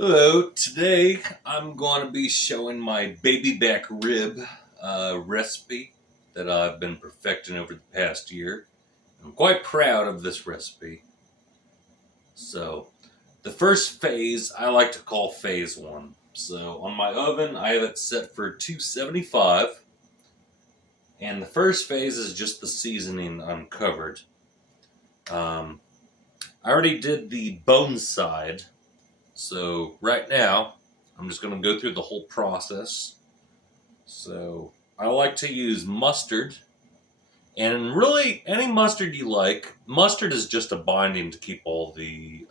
Hello, today I'm going to be showing my baby back rib recipe that I've been perfecting over the past year. I'm quite proud of this recipe. So, the first phase I like to call phase one. So, on my oven, I have it set for 275, and the first phase is just the seasoning uncovered. I already did the bone side. So right now, I'm just going to go through the whole process. So I like to use mustard, and really any mustard you like. Mustard is just a binding to keep all the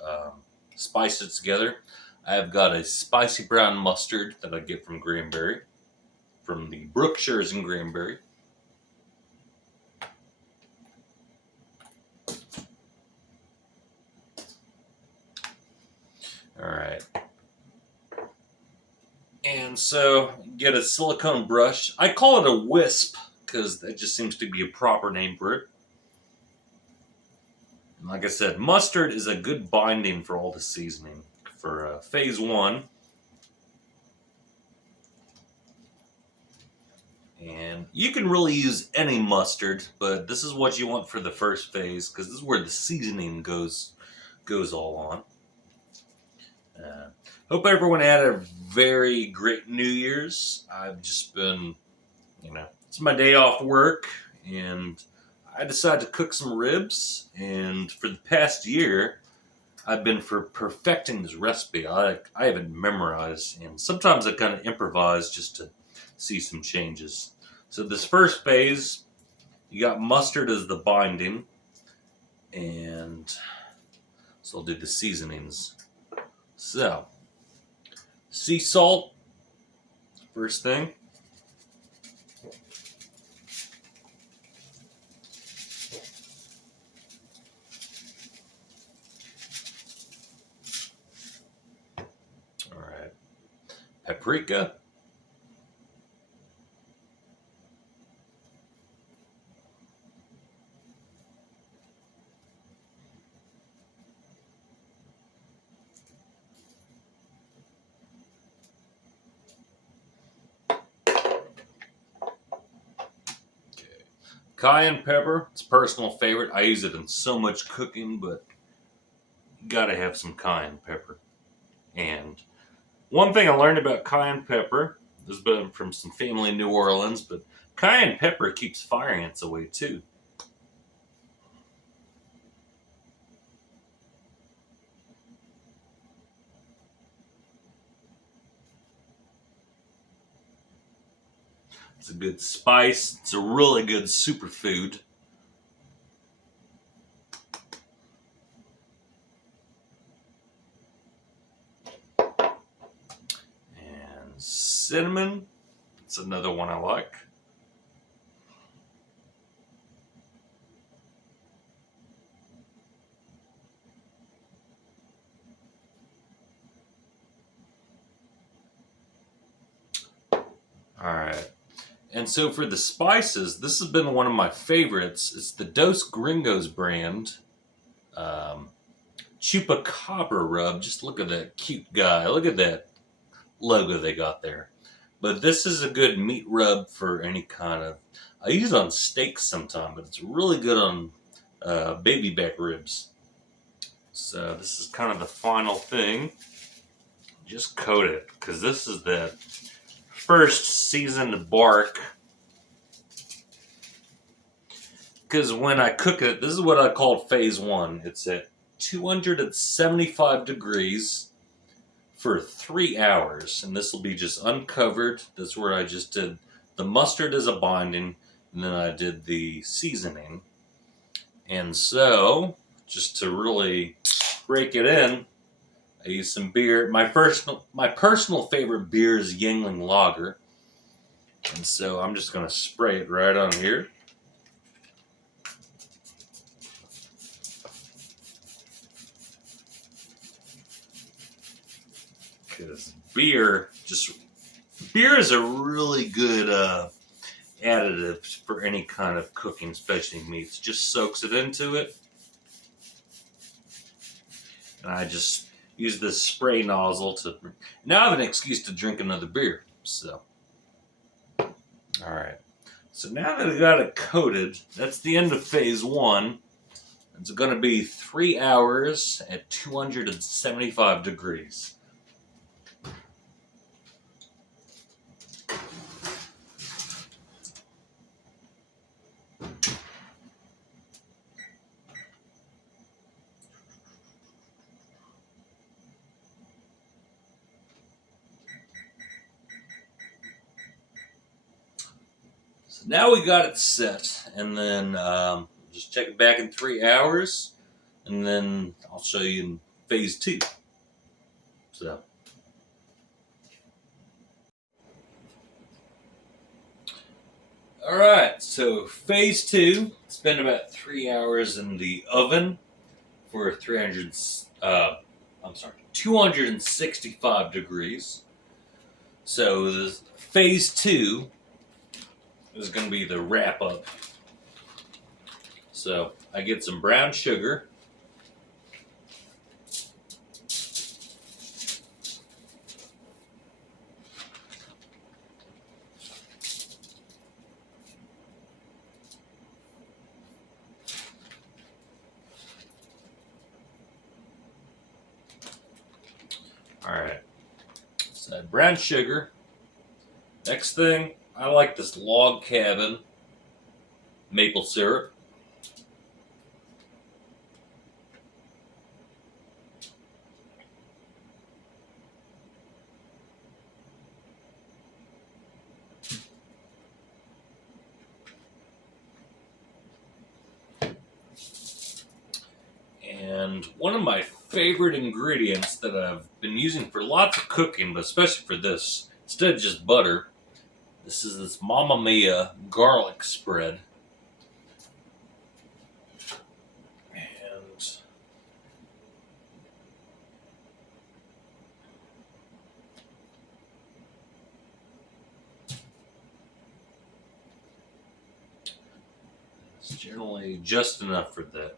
spices together. I've got a spicy brown mustard that I get from Granbury, from the Brookshires in Granbury. All right. And so get a silicone brush. I call it a wisp because that just seems to be a proper name for it. And like I said, mustard is a good binding for all the seasoning. For phase one, and you can really use any mustard, but this is what you want for the first phase because this is where the seasoning goes all on. Hope everyone had a very great New Year's. I've just been, it's my day off work, and I decided to cook some ribs. And for the past year, I've been for perfecting this recipe. I have it memorized, and sometimes I kind of improvise just to see some changes. So this first phase, you got mustard as the binding, and so I'll do the seasonings. So, sea salt, first thing. All right. Paprika. Cayenne pepper, it's a personal favorite. I use it in so much cooking, but you gotta have some cayenne pepper. And one thing I learned about cayenne pepper, this has been from some family in New Orleans, but cayenne pepper keeps fire ants away too. It's a good spice. It's a really good superfood. And cinnamon. It's another one I like. All right. And so for the spices, this has been one of my favorites. It's the Dos Gringos brand. Chupacabra rub. Just look at that cute guy. Look at that logo they got there. But this is a good meat rub for any kind of. I use it on steaks sometimes, but it's really good on baby back ribs. So this is kind of the final thing. Just coat it because this is the first seasoned bark. Because when I cook it, this is what I call phase one. It's at 275 degrees for 3 hours, and this will be just uncovered. That's where I just did the mustard as a binding, and then I did the seasoning. And so, just to really break it in, I use some beer. My personal favorite beer is Yuengling Lager, and so I'm just going to spray it right on here. Because beer is a really good additive for any kind of cooking, especially meats. Just soaks it into it, and I just use this spray nozzle to. Now I have an excuse to drink another beer. So, all right. So now that I got it coated, that's the end of phase one. It's going to be 3 hours at 275 degrees. So now we got it set, and then just check it back in 3 hours, and then I'll show you in phase two. So. Alright, so phase two, spend about 3 hours in the oven for 265 degrees. So the phase two is going to be the wrap up. So I get some brown sugar. Alright, so brown sugar. Next thing, I like this Log Cabin maple syrup. And one of my favorite ingredients that I've been using for lots of cooking, but especially for this, instead of just butter, this is this Mamma Mia garlic spread. And it's generally just enough for that.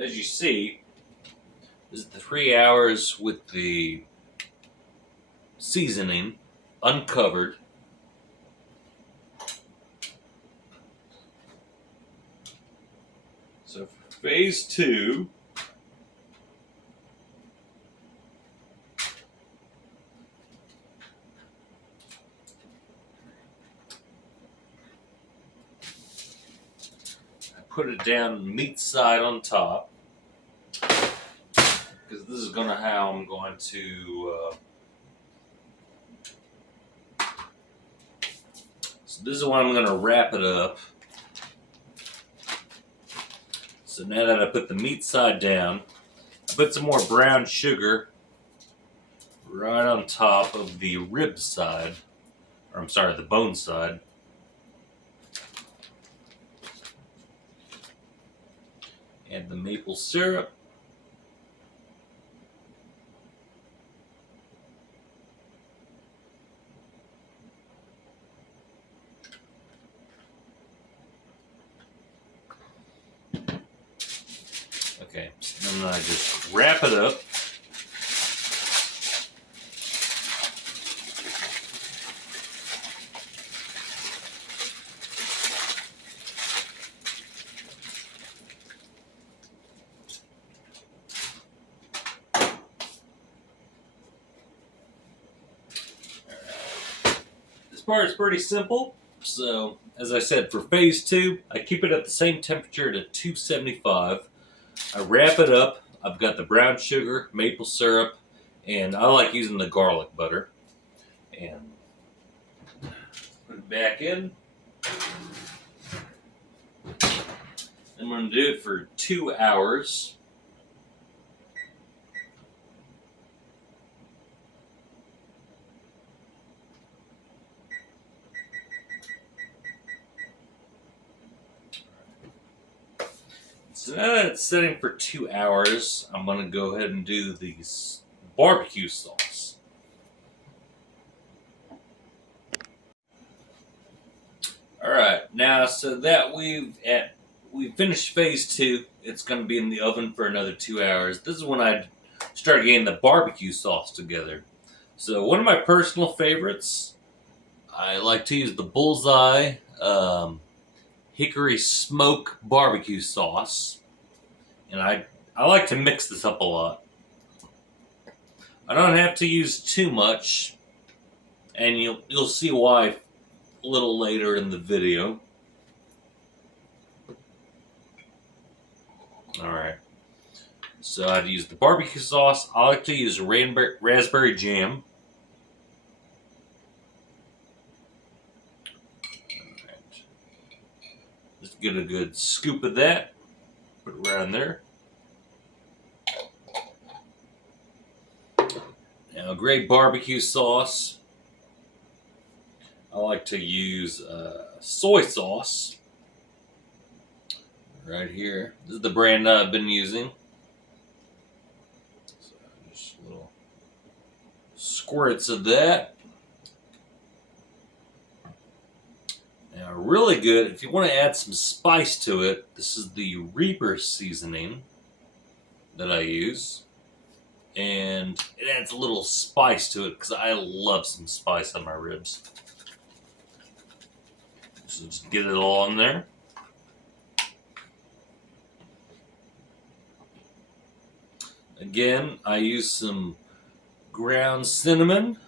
As you see, this is the 3 hours with the seasoning uncovered. So for phase two, I put it down meat side on top, because this is gonna how I'm going to. So this is when I'm gonna wrap it up. So now that I put the meat side down, I put some more brown sugar right on top of the rib side, or I'm sorry, the bone side. Add the maple syrup. Okay, and then I just wrap it up. This part is pretty simple. So, as I said, for phase two, I keep it at the same temperature at 275. I wrap it up. I've got the brown sugar, maple syrup, and I like using the garlic butter. And put it back in. I'm going to do it for 2 hours. So now that it's sitting for 2 hours, I'm going to go ahead and do the barbecue sauce. Now, so that we finished phase 2, it's going to be in the oven for another 2 hours. This is when I started getting the barbecue sauce together. So one of my personal favorites, I like to use the Bullseye hickory smoke barbecue sauce, and I like to mix this up a lot. I don't have to use too much, and you'll see why a little later in the video. Alright, so I'd use the barbecue sauce. I like to use raspberry jam. Alright. Just get a good scoop of that. Put it right in there. Now, great barbecue sauce. I like to use soy sauce. Right here. This is the brand I've been using. So just little squirts of that. Now, really good, if you want to add some spice to it, this is the Reaper seasoning that I use. And it adds a little spice to it because I love some spice on my ribs. So just get it all in there. Again, I use some ground cinnamon.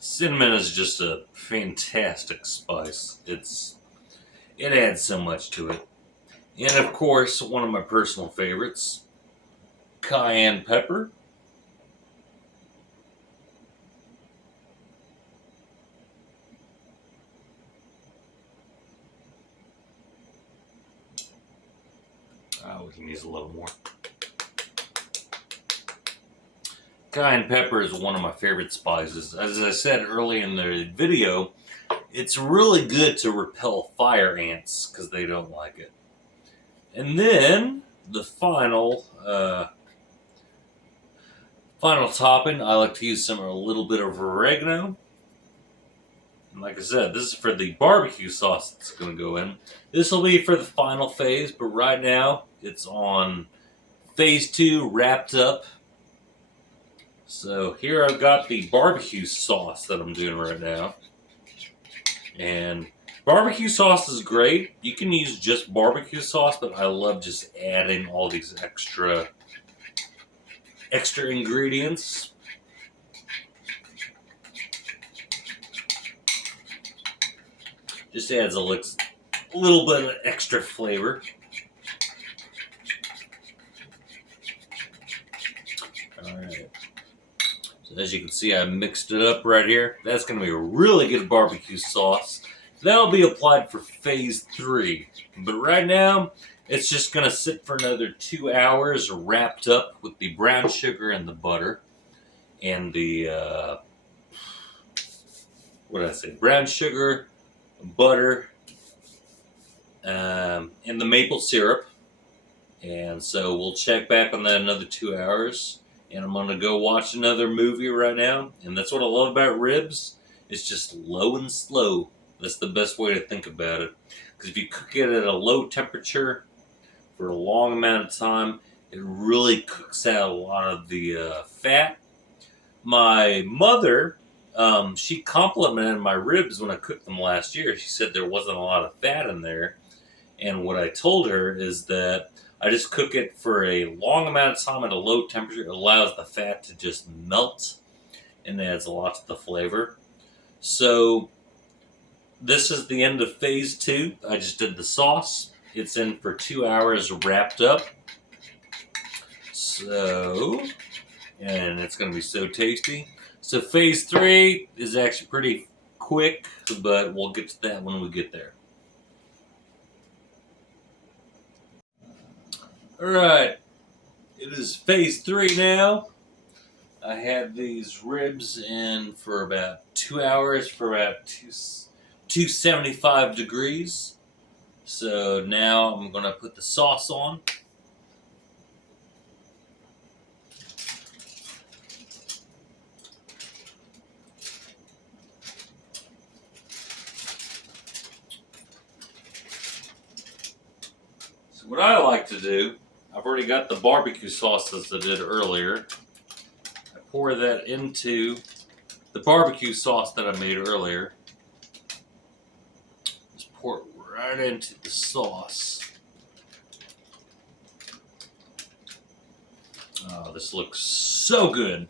Cinnamon is just a fantastic spice. It adds so much to it. And of course, one of my personal favorites, cayenne pepper. We can use a little more. Cayenne pepper is one of my favorite spices. As I said early in the video, it's really good to repel fire ants because they don't like it. And then the final topping, I like to use a little bit of oregano. And like I said, this is for the barbecue sauce that's going to go in. This will be for the final phase, but right now it's on phase 2 wrapped up. So here I've got the barbecue sauce that I'm doing right now. And barbecue sauce is great. You can use just barbecue sauce, but I love just adding all these extra ingredients. Just adds a little bit of extra flavor. Alright. So as you can see, I mixed it up right here. That's going to be a really good barbecue sauce. That'll be applied for phase 3. But right now, it's just going to sit for another 2 hours wrapped up with the brown sugar and the butter. And the, what did I say? Brown sugar, butter, and the maple syrup. And so we'll check back on that another 2 hours. And I'm going to go watch another movie right now. And that's what I love about ribs. It's just low and slow. That's the best way to think about it. Because if you cook it at a low temperature for a long amount of time, it really cooks out a lot of the fat. My mother, she complimented my ribs when I cooked them last year. She said there wasn't a lot of fat in there. And what I told her is that I just cook it for a long amount of time at a low temperature. It allows the fat to just melt and adds a lot to the flavor. So this is the end of phase 2. I just did the sauce. It's in for 2 hours wrapped up. So, and it's going to be so tasty. So phase 3 is actually pretty quick, but we'll get to that when we get there. Alright, it is phase 3 now. I had these ribs in for about 2 hours for about 275 degrees. So now I'm going to put the sauce on. What I like to do, I've already got the barbecue sauce as I did earlier. I pour that into the barbecue sauce that I made earlier. Just pour it right into the sauce. Oh, this looks so good.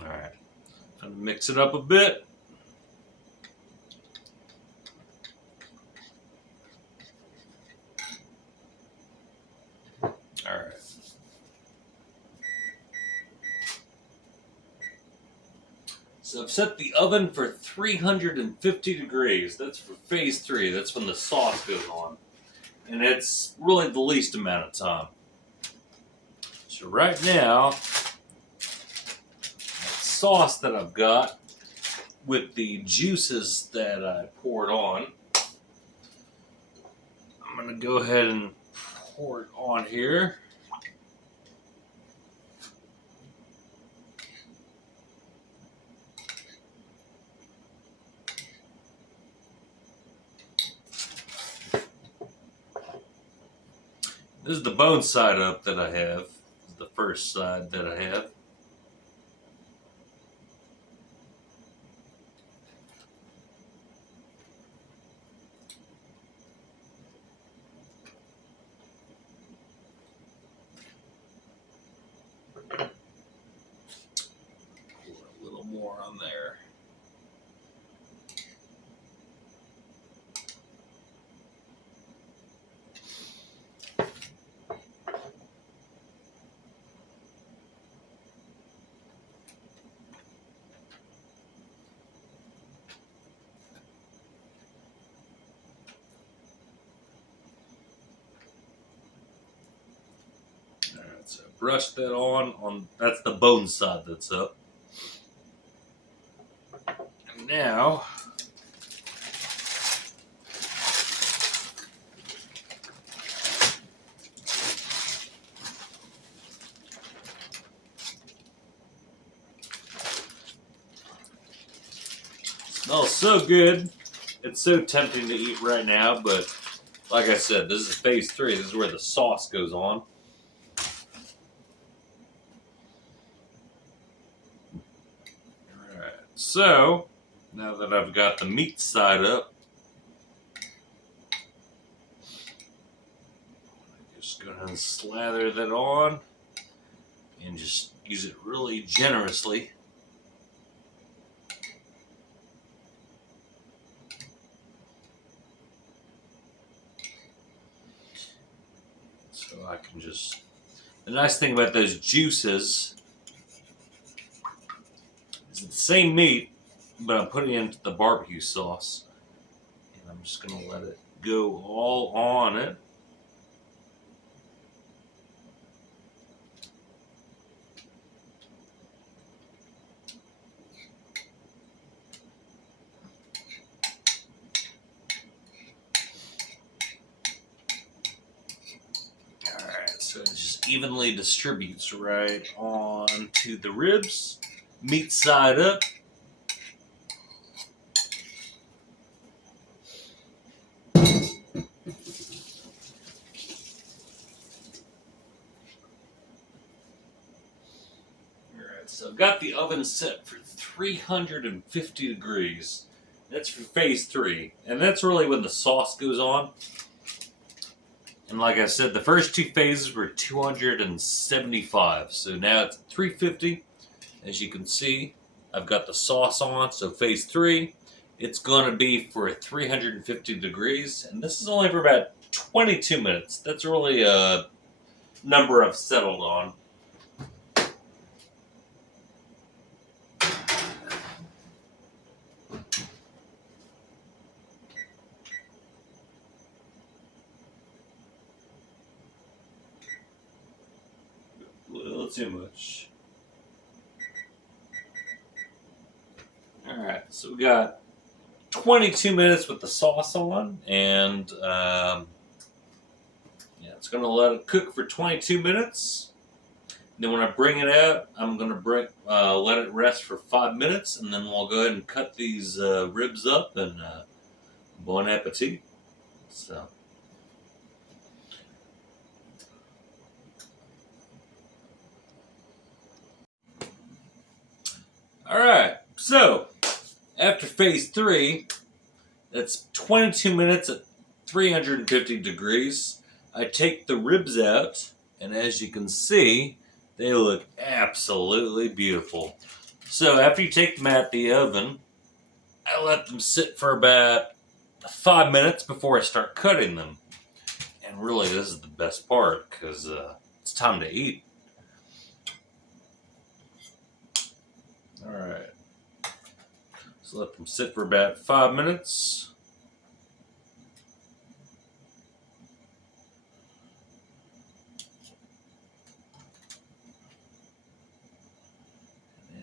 All right, I'm gonna mix it up a bit. All right. So I've set the oven for 350 degrees. That's for phase 3. That's when the sauce goes on. And it's really the least amount of time. So right now, that sauce that I've got with the juices that I poured on, I'm going to go ahead and pour it on here. This is the bone side up that I have. This is the first side that I have. Pour a little more on there. So brush that on, that's the bone side that's up. And now, smells so good. It's so tempting to eat right now, but like I said, this is phase 3. This is where the sauce goes on. Alright, so now that I've got the meat side up, just go ahead and slather that on and just use it really generously. So I can just, the nice thing about those juices is the same meat, but I'm putting it into the barbecue sauce. And I'm just going to let it go all on it. So it just evenly distributes right onto the ribs, meat side up. Alright, so I've got the oven set for 350 degrees. That's for phase 3. And that's really when the sauce goes on. And like I said, the first 2 phases were 275. So now it's 350. As you can see, I've got the sauce on. So phase 3, it's going to be for 350 degrees. And this is only for about 22 minutes. That's really a number I've settled on. A little too much. Alright, so we got 22 minutes with the sauce on, and yeah, it's going to let it cook for 22 minutes. Then when I bring it out, I'm gonna let it rest for 5 minutes, and then we'll go ahead and cut these ribs up and bon appetit. So. All right. So after phase 3, that's 22 minutes at 350 degrees. I take the ribs out, and as you can see, they look absolutely beautiful. So after you take them out the oven, I let them sit for about 5 minutes before I start cutting them. And really, this is the best part because it's time to eat. All right. So let them sit for about 5 minutes.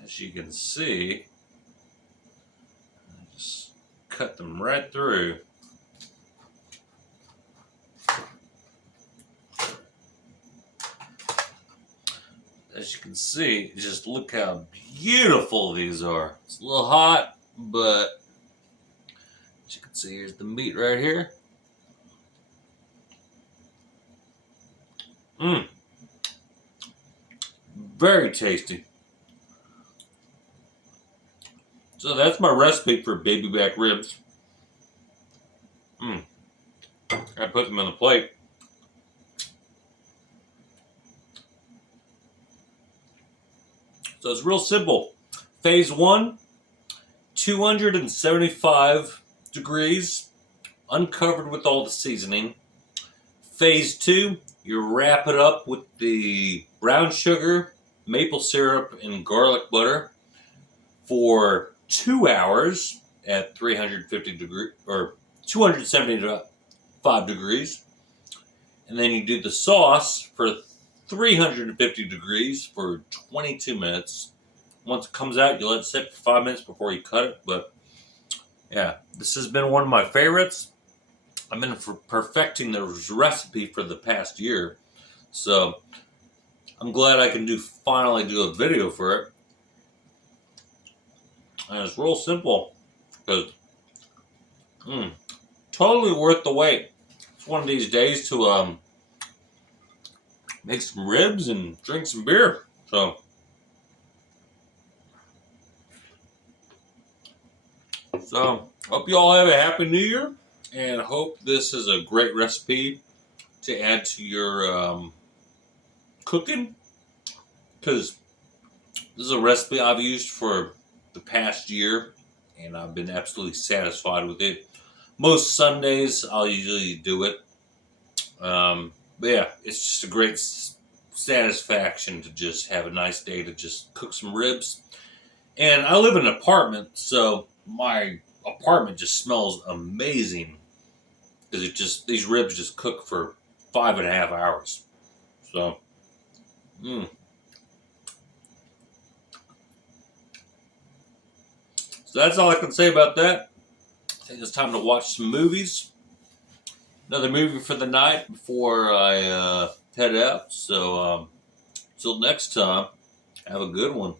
As you can see, I just cut them right through. As you can see, just look how beautiful these are. It's a little hot, but as you can see, here's the meat right here. Very tasty. So that's my recipe for baby back ribs. I put them on the plate. So it's real simple. Phase 1, 275 degrees, uncovered with all the seasoning. Phase 2, you wrap it up with the brown sugar, maple syrup, and garlic butter for 2 hours at 350 degrees or 275 degrees. And then you do the sauce for 350 degrees for 22 minutes. Once it comes out, you let it sit for 5 minutes before you cut it. But yeah, this has been one of my favorites. I've been perfecting this recipe for the past year. So I'm glad I can finally do a video for it. And it's real simple. Because totally worth the wait. It's one of these days to make some ribs and drink some beer. So hope you all have a happy new year, and hope this is a great recipe to add to your cooking, because this is a recipe I've used for the past year, and I've been absolutely satisfied with it. Most Sundays I'll usually do it. But yeah, it's just a great satisfaction to just have a nice day to just cook some ribs. And I live in an apartment, so my apartment just smells amazing because these ribs just cook for 5.5 hours. So, So that's all I can say about that. I think it's time to watch some movies. Another movie for the night before I head out. So, until next time, have a good one.